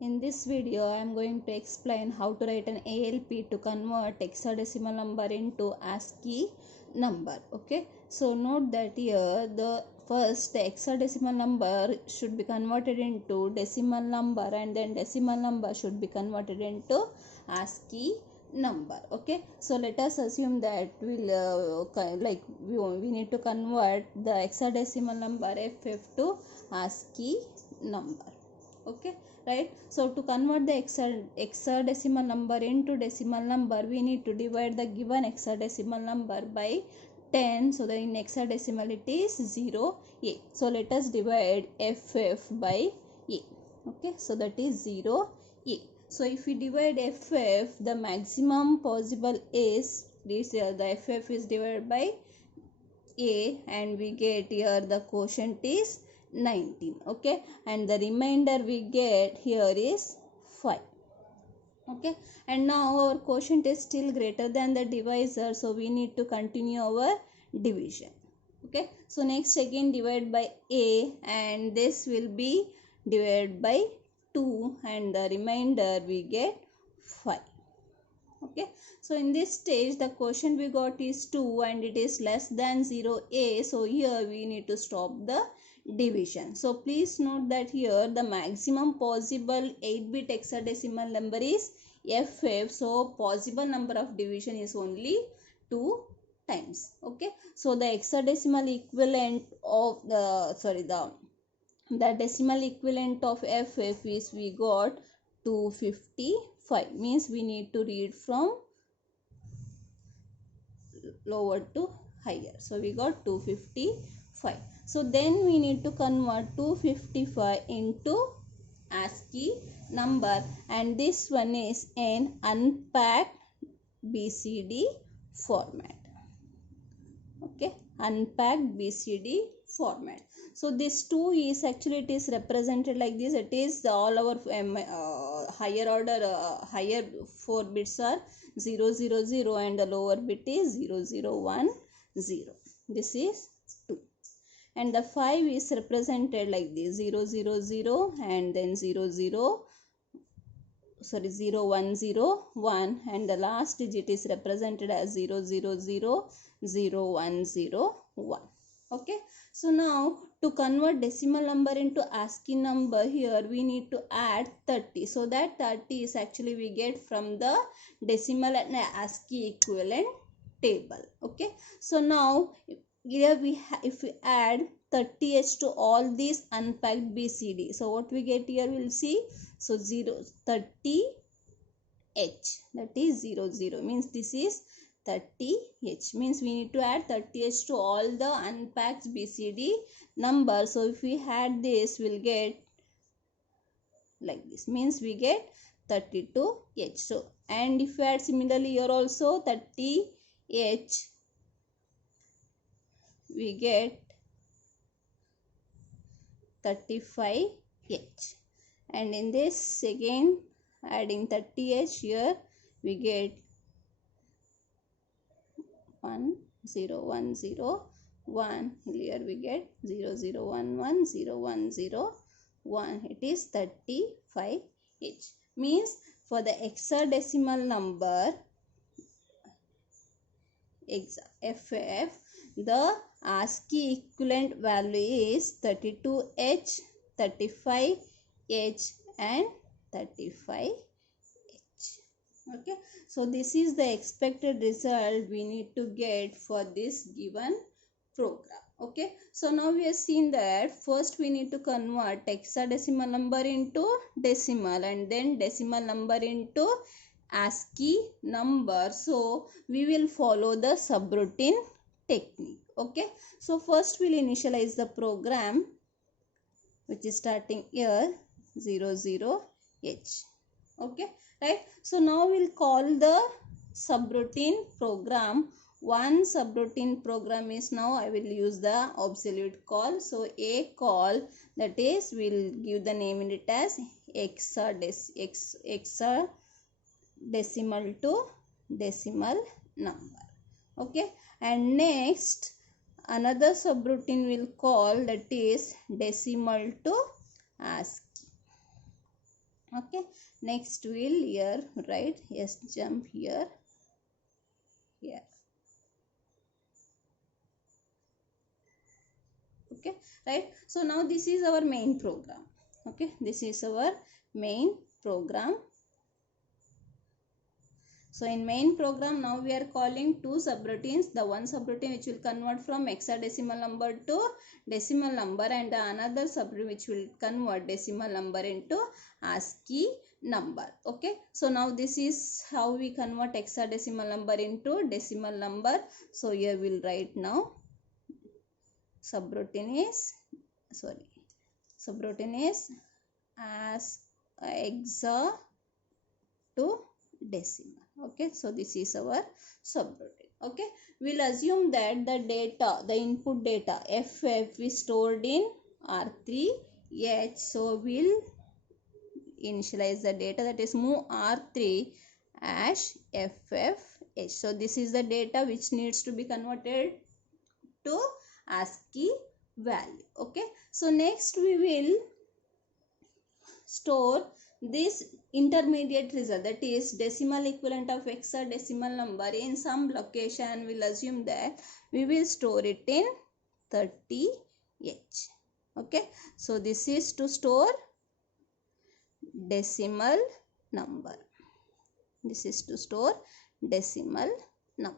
In this video, I am going to explain how to write an ALP to convert hexadecimal number into ASCII number. Okay, so note that here the hexadecimal number should be converted into decimal number, and then decimal number should be converted into ASCII number. Okay, so let us assume that we need to convert the hexadecimal number FF to ASCII number. Okay, right? So to convert the hexadecimal number into decimal number, we need to divide the given hexadecimal number by 10. So that in hexadecimal it is 0a. So let us divide FF by a. Okay, so that is 0a. So if we divide FF, the maximum possible is this here, the FF is divided by a, and we get here the quotient is 19. Okay, and the remainder we get here is 5. Okay, and now our quotient is still greater than the divisor, so we need to continue our division. Okay, so next again divide by a, and this will be divided by 2, and the remainder we get 5. Okay, so in this stage the quotient we got is 2 and it is less than 0a, so here we need to stop the division. So please note that here the maximum possible 8-bit hexadecimal number is FF, so possible number of division is only 2 times. Okay, so the hexadecimal equivalent of the decimal equivalent of FF is we got 255, means we need to read from lower to higher. So we got 255. So then we need to convert 255 into ASCII number, and this one is in unpacked BCD format. Okay, unpacked BCD format. So this 2 is actually, it is represented like this. It is all our higher order, higher 4 bits are 0, 0, 0, and the lower bit is 0, 0, 1, 0. This is 2. And the 5 is represented like this, 0, 0, 0, and then 0, 0, 1, 0, 1, and the last digit is represented as 0, 0, 0, 0, 1, 0, 1. Okay, so now to convert decimal number into ASCII number, here we need to add 30. So that 30 is actually we get from the decimal and ASCII equivalent table. Okay, so now here if we add 30h to all these unpacked BCD, so what we get here we'll see. So 30h, that is 0, 0, means this is 30h, means we need to add 30h to all the unpacked BCD number. So if we add this, we'll get like this, means we get 32h. So and if we add similarly here also 30h, we get 35h, and in this again adding 30h, here we get 1, 0, 1, 0, 1, here we get 0, 0, 1, 1, 0, 1, 0, 1. It is 35h, means for the hexadecimal number FF, the ASCII equivalent value is 32h, 35h, and 35h. Okay, so this is the expected result we need to get for this given program. Okay, so now we have seen that first we need to convert hexadecimal number into decimal, and then decimal number into ASCII number. So we will follow the subroutine technique. Okay, so first we'll initialize the program, which is starting here 0, 0, h. Okay, right? So now we'll call the subroutine program. One subroutine program is, now I will use the absolute call. So a call, that is we'll give the name in it as hexadecimal to decimal number. Okay, and next another subroutine will call, that is decimal to ASCII. Okay, next we'll here write yes jump here. Okay, right. So now this is our main program. Okay, this is our main program. So in main program now we are calling two subroutines. The one subroutine which will convert from hexadecimal number to decimal number, and the another subroutine which will convert decimal number into ASCII number. Okay, so now this is how we convert hexadecimal number into decimal number. So here we'll write now subroutine is as hexa to decimal. Okay, so this is our subroutine. Okay, we'll assume that the input data FF is stored in R3H. So we'll initialize the data, that is move R3 as FFH. So this is the data which needs to be converted to ASCII value. Okay, so next we will store this intermediate result, that is decimal equivalent of hexadecimal number, in some location. We'll assume that we will store it in 30H. Okay, so this is to store decimal number. This is to store decimal number.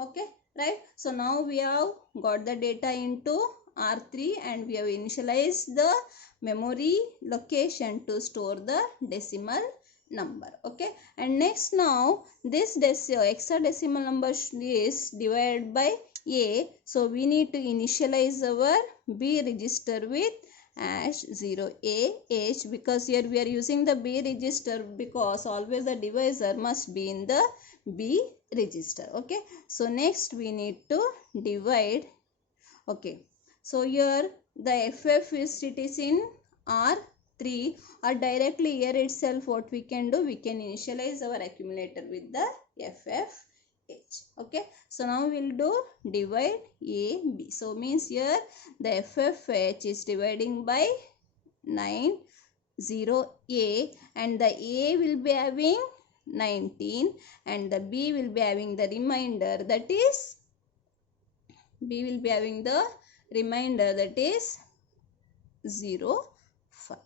Okay, right. So now we have got the data into R3 and we have initialized the memory location to store the decimal number. Okay, and next now this hexadecimal number is divided by A. So we need to initialize our B register with as 0AH, because here we are using the B register because always the divisor must be in the B register. Okay, so next we need to divide. Okay, so here the FF is, it is in R3, or directly here itself what we can do, we can initialize our accumulator with the FFH. Okay, so now we'll do divide A, B. So means here the FFH is dividing by 9, 0A, and the A will be having 19 and the B will be having the remainder, that is B will be having the remainder, that is 0, 5.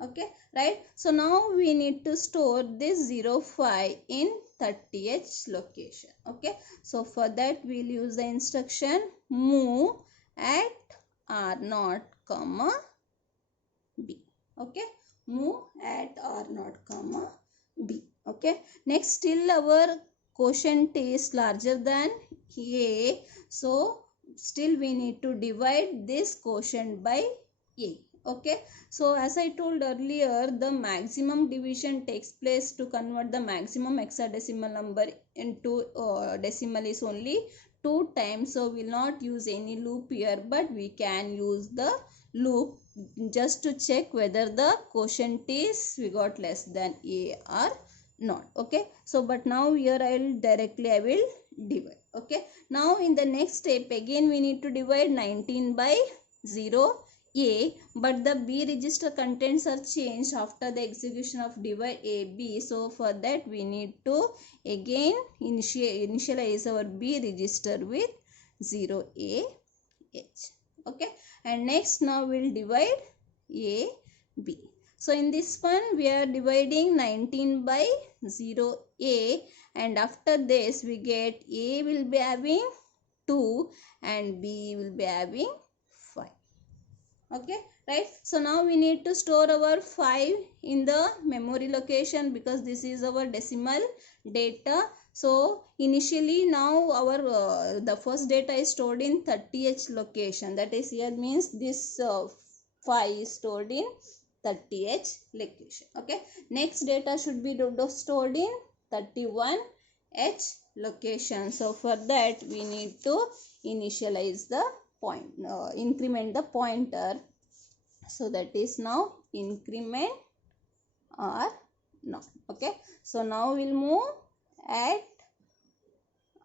Okay, right. So now we need to store this 0, 5 in 30H location. Okay, so for that we'll use the instruction move at R0, comma B. Okay, move at R0, comma B. Okay, next still our quotient is larger than A, so still we need to divide this quotient by A. Okay, so as I told earlier, the maximum division takes place to convert the maximum hexadecimal number into decimal is only 2 times. So we will not use any loop here, but we can use the loop just to check whether the quotient is we got less than A or not. Okay, so but now here I will divide. Okay, now in the next step again we need to divide 19 by 0 A, but the B register contents are changed after the execution of divide AB. So for that we need to again initialize our B register with 0AH. Okay, and next now we'll divide AB. So in this one we are dividing 19 by 0A, and after this we get A will be having 2 and B will be having 5. Okay, right. So now we need to store our 5 in the memory location because this is our decimal data. So initially now our the first data is stored in 30H location, that is here means this 5 is stored in 30H location. Okay, next data should be stored in 31H location. So for that we need to initialize the increment the pointer. So that is now increment R0. Okay, so now we'll move at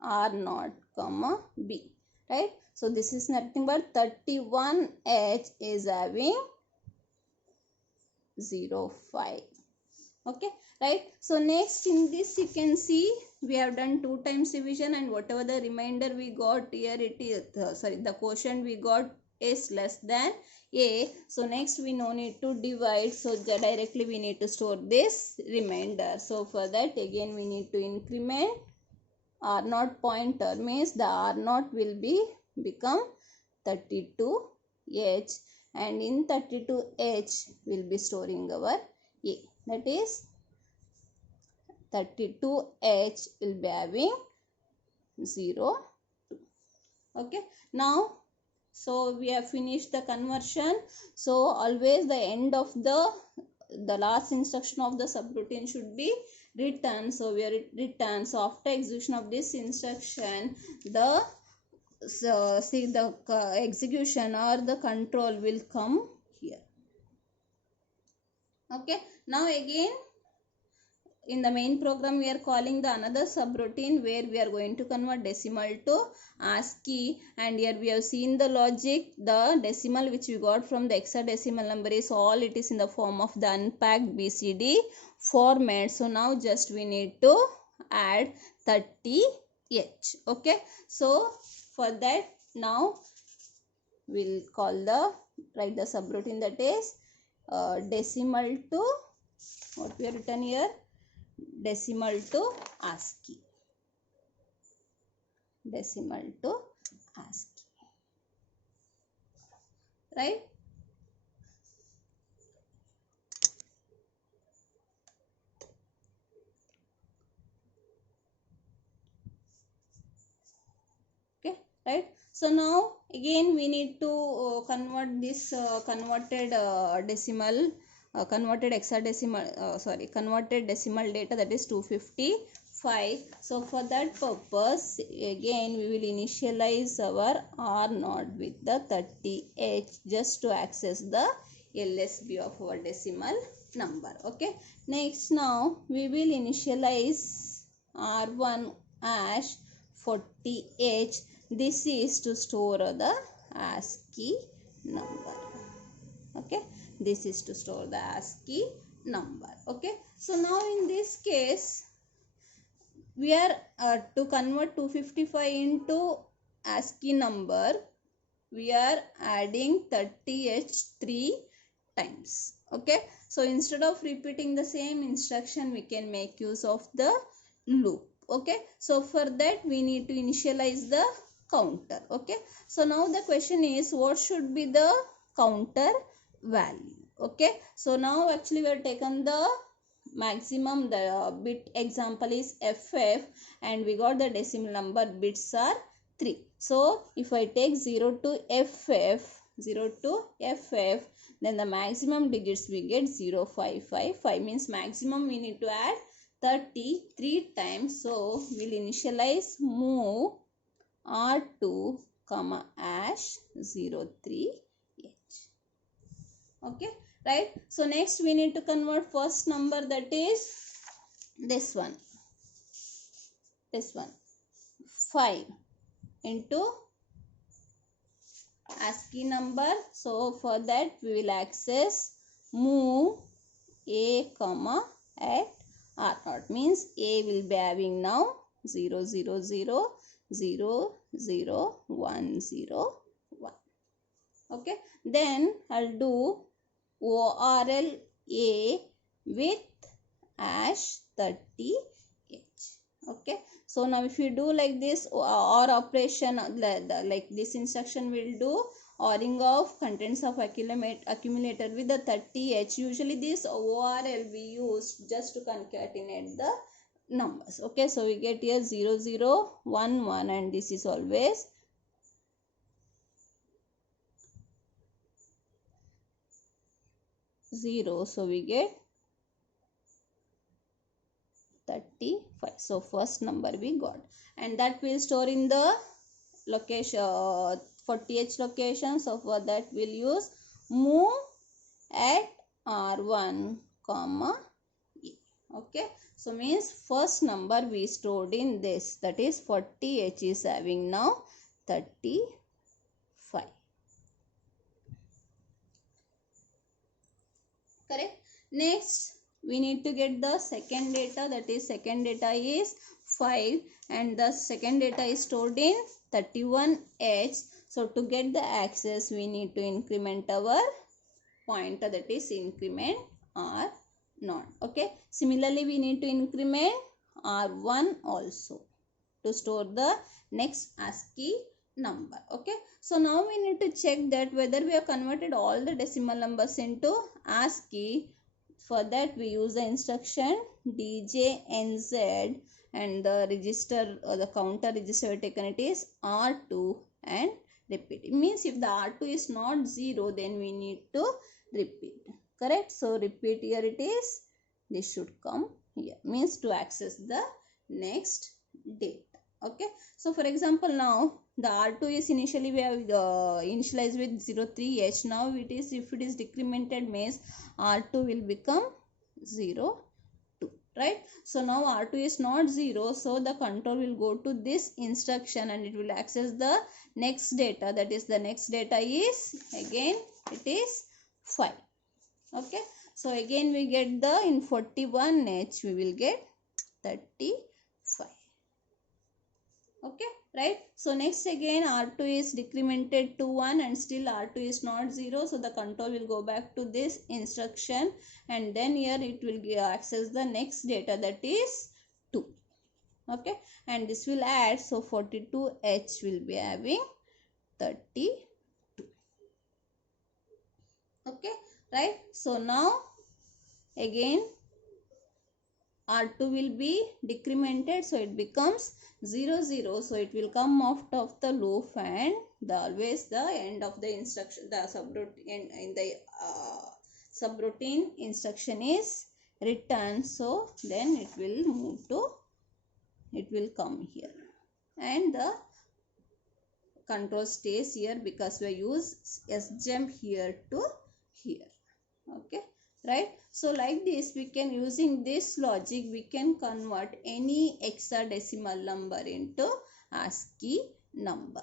R0, comma B. Right, so this is nothing but 31H is having 05. Okay, right? So next in this you can see we have done 2 times division, and whatever the remainder we got here, it is the quotient we got is less than a. So next we no need to divide, so directly we need to store this remainder. So for that again we need to increment r naught pointer, means the r naught will be become 32h, and in 32h we'll be storing our a, that is 32h will be having 0. Okay, now so we have finished the conversion. So always the end of the last instruction of the subroutine should be return. So we are return. So after execution of this instruction, the execution or the control will come here. Okay, now again in the main program we are calling the another subroutine where we are going to convert decimal to ASCII, and here we have seen the logic. The decimal which we got from the hexadecimal number is all it is in the form of the unpacked BCD format. So now just we need to add 30h. Okay, so for that now we'll write the subroutine, that is decimal to what we have written here, decimal to ASCII, decimal to ASCII, right? Okay, right? So now again we need to convert this converted decimal converted hexadecimal converted decimal data, that is 255. So for that purpose again we will initialize our r naught with the 30h just to access the LSB of our decimal number. Okay, next now we will initialize r1 as 40h. This is to store the ASCII number. Okay, this is to store the ASCII number. Okay, so now in this case we are to convert 255 into ASCII number, we are adding 30h 3 times. Okay, so instead of repeating the same instruction we can make use of the loop. Okay, so for that we need to initialize the counter. Okay, so now the question is what should be the counter value. Okay, so now actually we have taken the maximum, the bit example is FF, and we got the decimal number bits are 3. So if I take 0 to FF, then the maximum digits we get 0555, means maximum we need to add 33 times. So we'll initialize move R2 comma ash 03h. Okay, right? So next we need to convert first number, that is this one 5 into ASCII number. So for that we will access move a comma at r naught, means a will be having now 0 0 0 0 0 1 0 1. Okay, then I'll do ORL A with ash 30h. Okay, so now if you do like this or operation like this instruction will do ORing of contents of accumulator with the 30h. Usually this ORL we use just to concatenate the numbers. Okay, so we get here 0 0 1 1, and this is always 0, so we get 35. So first number we got, and that will store in the location 40h location. So for that we'll use move at r1 comma e. Okay, so means first number we stored in this, that is 40h is having now 35. Correct. Next, we need to get the second data, that is second data is 5 and the second data is stored in 31H. So to get the access, we need to increment our pointer, that is increment R0. Okay. Similarly, we need to increment R1 also to store the next ASCII number. Okay. So now we need to check that whether we have converted all the decimal numbers into ASCII. For that we use the instruction DJNZ and the register or the counter register taken it is R2 and repeat. It means if the R2 is not 0, then we need to repeat. Correct? So repeat here it is. This should come here. Means to access the next data. Okay. So for example, now the R2 is initially we have initialized with 03H. Now it is, if it is decremented, means R2 will become 02. Right. So now R2 is not 0. So the control will go to this instruction and it will access the next data. That is the next data is again it is 5. Okay. So again we get the in 41H we will get 35. Okay, right? So next again R2 is decremented to 1 and still R2 is not 0. So the control will go back to this instruction and then here it will access the next data, that is 2. Okay, and this will add. So 42H will be having 32. Okay, right? So now again R2 will be decremented, so it becomes 00. So it will come out of the loop and always the end of the instruction, the subroutine in the subroutine instruction is returned. So then it will move to, it will come here and the control stays here because we use sjump here to here. Okay, right? So like this we can, using this logic we can convert any hexadecimal number into ASCII number.